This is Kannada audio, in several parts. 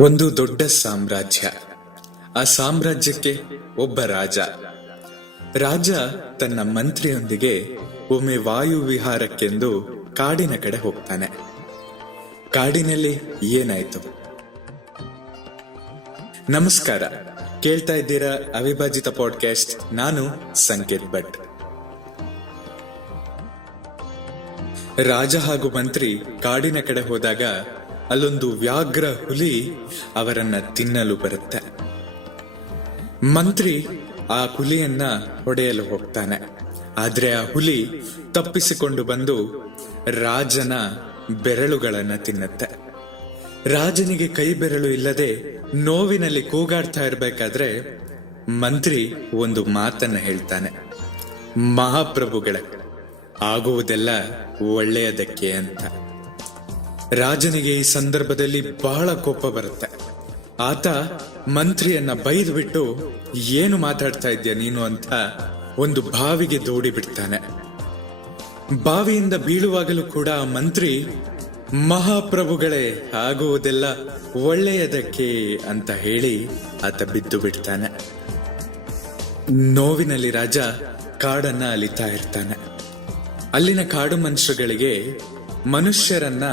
ಒಂದು ದೊಡ್ಡ ಸಾಮ್ರಾಜ್ಯ. ಆ ಸಾಮ್ರಾಜ್ಯಕ್ಕೆ ಒಬ್ಬ ರಾಜ. ರಾಜ ತನ್ನ ಮಂತ್ರಿಯೊಂದಿಗೆ ಒಮ್ಮೆ ವಾಯು ವಿಹಾರಕ್ಕೆಂದು ಕಾಡಿನ ಕಡೆ ಹೋಗ್ತಾನೆ. ಕಾಡಿನಲ್ಲಿ ಏನಾಯ್ತು? ನಮಸ್ಕಾರ, ಕೇಳ್ತಾ ಇದ್ದೀರಾ ಅವಿಭಾಜಿತ ಪಾಡ್ಕಾಸ್ಟ್. ನಾನು ಸಂಕೇತ್ ಭಟ್. ರಾಜ ಹಾಗೂ ಮಂತ್ರಿ ಕಾಡಿನ ಕಡೆ ಹೋದಾಗ ಅಲ್ಲೊಂದು ವ್ಯಾಘ್ರ ಹುಲಿ ಅವರನ್ನ ತಿನ್ನಲು ಬರುತ್ತೆ. ಮಂತ್ರಿ ಆ ಹುಲಿಯನ್ನ ಹೊಡೆಯಲು ಹೋಗ್ತಾನೆ. ಆದ್ರೆ ಆ ಹುಲಿ ತಪ್ಪಿಸಿಕೊಂಡು ಬಂದು ರಾಜನ ಬೆರಳುಗಳನ್ನ ತಿನ್ನುತ್ತೆ. ರಾಜನಿಗೆ ಕೈ ಬೆರಳು ಇಲ್ಲದೆ ನೋವಿನಲ್ಲಿ ಕೂಗಾಡ್ತಾ ಇರ್ಬೇಕಾದ್ರೆ ಮಂತ್ರಿ ಒಂದು ಮಾತನ್ನ ಹೇಳ್ತಾನೆ, ಮಹಾಪ್ರಭುಗಳೇ, ಆಗುವುದೆಲ್ಲ ಒಳ್ಳೆಯದಕ್ಕೆ ಅಂತ. ರಾಜನಿಗೆ ಈ ಸಂದರ್ಭದಲ್ಲಿ ಬಹಳ ಕೋಪ ಬರುತ್ತೆ. ಆತ ಮಂತ್ರಿಯನ್ನ ಬೈದು ಬಿಟ್ಟು, ಏನು ಮಾತಾಡ್ತಾ ಇದ್ಯಾ ನೀನು ಅಂತ ಒಂದು ಬಾವಿಗೆ ದೂಡಿ ಬಿಡ್ತಾನೆ. ಬಾವಿಯಿಂದ ಬೀಳುವಾಗಲೂ ಕೂಡ ಮಂತ್ರಿ, ಮಹಾಪ್ರಭುಗಳೇ, ಆಗುವುದೆಲ್ಲ ಒಳ್ಳೆಯದಕ್ಕೆ ಅಂತ ಹೇಳಿ ಆತ ಬಿದ್ದು ಬಿಡ್ತಾನೆ. ನೋವಿನಲ್ಲಿ ರಾಜ ಕಾಡನ್ನ ಅಲಿತಾ ಇರ್ತಾನೆ. ಅಲ್ಲಿನ ಕಾಡು ಮನುಷ್ಯಗಳಿಗೆ ಮನುಷ್ಯರನ್ನ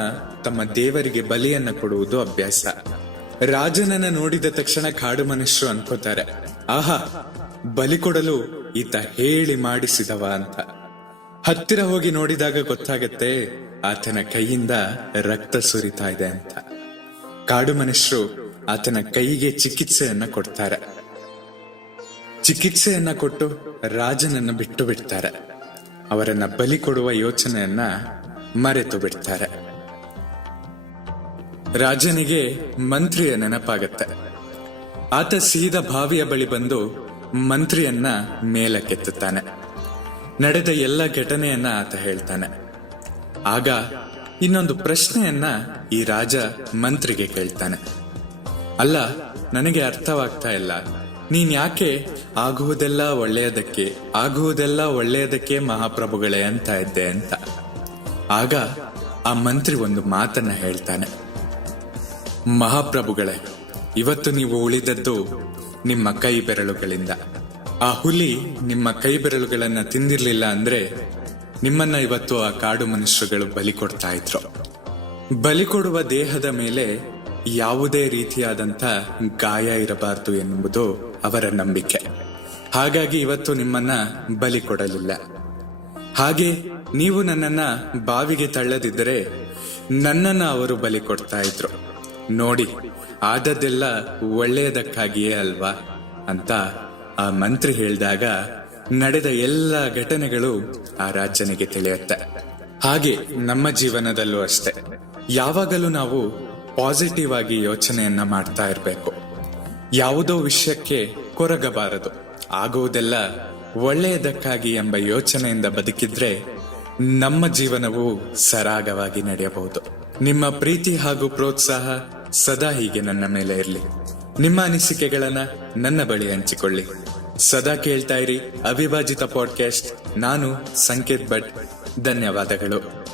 ತಮ್ಮ ದೇವರಿಗೆ ಬಲಿಯನ್ನ ಕೊಡುವುದು ಅಭ್ಯಾಸ. ರಾಜನನ್ನ ನೋಡಿದ ತಕ್ಷಣ ಕಾಡು ಮನುಷ್ಯರು ಅನ್ಕೋತಾರೆ, ಆಹಾ, ಬಲಿ ಕೊಡಲು ಈತ ಹೇಳಿ ಮಾಡಿಸಿದವ ಅಂತ. ಹತ್ತಿರ ಹೋಗಿ ನೋಡಿದಾಗ ಗೊತ್ತಾಗತ್ತೆ ಆತನ ಕೈಯಿಂದ ರಕ್ತ ಸುರಿತಾ ಇದೆ ಅಂತ. ಕಾಡು ಮನುಷ್ಯರು ಆತನ ಕೈಗೆ ಚಿಕಿತ್ಸೆಯನ್ನ ಕೊಡ್ತಾರೆ. ಚಿಕಿತ್ಸೆಯನ್ನ ಕೊಟ್ಟು ರಾಜನನ್ನ ಬಿಟ್ಟು ಬಿಡ್ತಾರೆ. ಅವರನ್ನ ಬಲಿ ಕೊಡುವ ಯೋಚನೆಯನ್ನ ಮರೆತು ಬಿಡ್ತಾರೆ. ರಾಜನಿಗೆ ಮಂತ್ರಿಯ ನೆನಪಾಗತ್ತೆ. ಆತ ಸೀದಾ ಬಾವಿಯ ಬಳಿ ಬಂದು ಮಂತ್ರಿಯನ್ನ ಮೇಲಕ್ಕೆತ್ತುತ್ತಾನೆ. ನಡೆದ ಎಲ್ಲ ಘಟನೆಯನ್ನ ಆತ ಹೇಳ್ತಾನೆ. ಆಗ ಇನ್ನೊಂದು ಪ್ರಶ್ನೆಯನ್ನ ಈ ರಾಜ ಮಂತ್ರಿಗೆ ಕೇಳ್ತಾನೆ. ಅಲ್ಲ, ನನಗೆ ಅರ್ಥವಾಗ್ತಾ ಇಲ್ಲ, ನೀನ್ ಯಾಕೆ ಆಗುವುದೆಲ್ಲ ಒಳ್ಳೆಯದಕ್ಕೆ, ಆಗುವುದೆಲ್ಲ ಒಳ್ಳೆಯದಕ್ಕೆ ಮಹಾಪ್ರಭುಗಳೇ ಅಂತ ಇದ್ದೆ ಅಂತ. ಆಗ ಆ ಮಂತ್ರಿ ಒಂದು ಮಾತನ್ನ ಹೇಳ್ತಾನೆ, ಮಹಾಪ್ರಭುಗಳೇ, ಇವತ್ತು ನೀವು ಉಳಿದದ್ದು ನಿಮ್ಮ ಕೈ ಬೆರಳುಗಳಿಂದ. ಆ ಹುಲಿ ನಿಮ್ಮ ಕೈ ಬೆರಳುಗಳನ್ನ ತಿಂದಿರ್ಲಿಲ್ಲ ಅಂದ್ರೆ ನಿಮ್ಮನ್ನ ಇವತ್ತು ಆ ಕಾಡು ಮನುಷ್ಯರುಗಳು ಬಲಿ ಕೊಡ್ತಾ ಇದ್ರು. ಬಲಿ ಕೊಡುವ ದೇಹದ ಮೇಲೆ ಯಾವುದೇ ರೀತಿಯಾದಂತ ಗಾಯ ಇರಬಾರದು ಎನ್ನುವುದು ಅವರ ನಂಬಿಕೆ. ಹಾಗಾಗಿ ಇವತ್ತು ನಿಮ್ಮನ್ನ ಬಲಿ ಕೊಡಲಿಲ್ಲ. ಹಾಗೆ ನೀವು ನನ್ನನ್ನ ಬಾವಿಗೆ ತಳ್ಳದಿದ್ದರೆ ನನ್ನನ್ನ ಅವರು ಬಲಿ ಕೊಡ್ತಾ ಇದ್ರು. ನೋಡಿ, ಆದದ್ದೆಲ್ಲ ಒಳ್ಳೆಯದಕ್ಕಾಗಿಯೇ ಅಲ್ವಾ ಅಂತ ಆ ಮಂತ್ರಿ ಹೇಳಿದಾಗ ನಡೆದ ಎಲ್ಲ ಘಟನೆಗಳು ಆ ರಾಜನಿಗೆ ತಿಳಿಯುತ್ತೆ. ಹಾಗೆ ನಮ್ಮ ಜೀವನದಲ್ಲೂ ಅಷ್ಟೇ, ಯಾವಾಗಲೂ ನಾವು ಪಾಸಿಟಿವ್ ಆಗಿ ಯೋಚನೆಯನ್ನ ಮಾಡ್ತಾ ಇರಬೇಕು. ಯಾವುದೋ ವಿಷಯಕ್ಕೆ ಕೊರಗಬಾರದು. ಆಗುವುದೆಲ್ಲ ಒಳ್ಳೆಯದಕ್ಕಾಗಿ ಎಂಬ ಯೋಚನೆಯಿಂದ ಬದುಕಿದ್ರೆ ನಮ್ಮ ಜೀವನವು ಸರಾಗವಾಗಿ ನಡೆಯಬಹುದು. ನಿಮ್ಮ ಪ್ರೀತಿ ಹಾಗೂ ಪ್ರೋತ್ಸಾಹ ಸದಾ ಹೀಗೆ ನನ್ನ ಮೇಲೆ ಇರಲಿ. ನಿಮ್ಮ ಅನಿಸಿಕೆಗಳನ್ನ ನನ್ನ ಬಳಿ ಹಂಚಿಕೊಳ್ಳಿ. ಸದಾ ಕೇಳ್ತಾ ಇರಿ ಅವಿಭಾಜಿತ ಪಾಡ್ಕಾಸ್ಟ್. ನಾನು ಸಂಕೇತ್ ಭಟ್. ಧನ್ಯವಾದಗಳು.